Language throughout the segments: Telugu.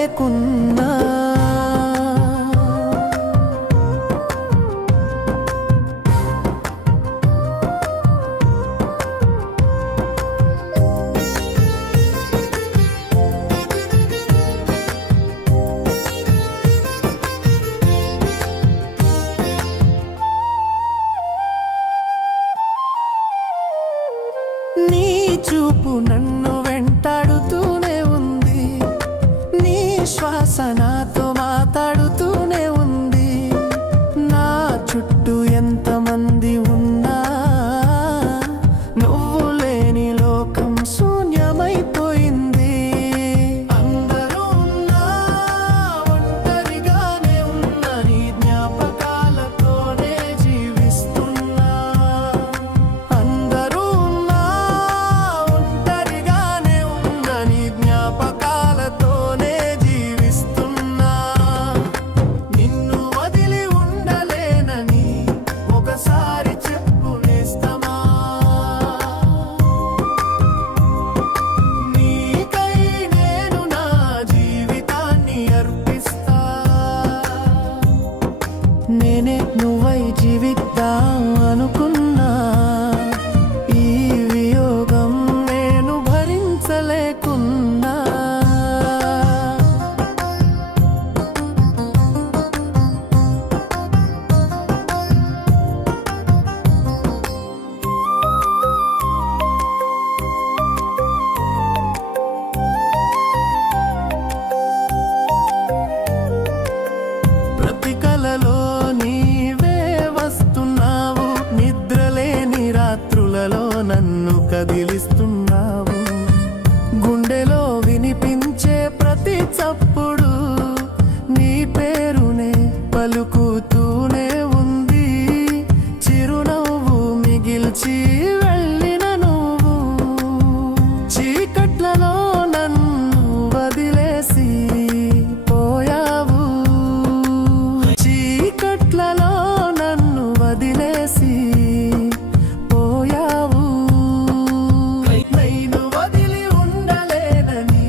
భరించలేకున్నా నీ చూపు నన్ను వెంటాడుతూనే ఉంది, నీ శ్వాస నాతో మాట్లాడుతూనే ఉంది. నా చుట్టూ ఎంతమంది ఉన్నా నువ్వు లేని లోకం శూన్యమైపోయింది. అందరూ ఉన్నా ఒంటరిగానే ఉన్న నీ జ్ఞాపకాలతోనే జీవిస్తున్నా. అందరూ ఉన్నా ఒంటరిగానే ఉన్న నీ జ్ఞాపకాలతోనే జీవిస్తున్నా. నిన్ను వదిలి ఉండలేనని ఒకసారి చెప్పు నేస్తమా. నీకై నేను నా జీవితాన్ని అర్పిస్తా. నేనే నువ్వై జీవిద్దాం అనుకున్నా, ఈ వియోగం నేను భరించలేకున్నా. ప్రతి కలలో నీవే వస్తున్నావు, నిద్రలేని రాత్రులలో నన్ను కదిలిస్తున్నావు. గుండెలో వినిపించే ప్రతి చప్పుడు నీ పేరునే పలుకుతూనే ఉంది. చిరునవ్వు మిగిల్చి వెళ్ళిన నువ్వు చీకట్లలో నన్ను వదిలేసి పోయావు. చీకట్లలో నన్ను వదిలేసి పోయావు. నేను వదిలి ఉండలేనని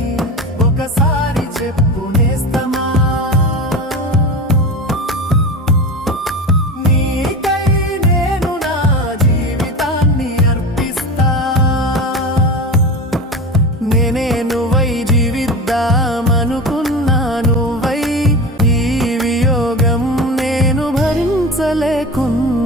ఒకసారి చెప్పు నేస్తమా. నీకై నేను నా జీవితాన్ని అర్పిస్తా. నేనే నువ్వై జీవిద్దామనుకున్నా, నువ్వై ఈ వియోగం నేను భరించలేకున్నా.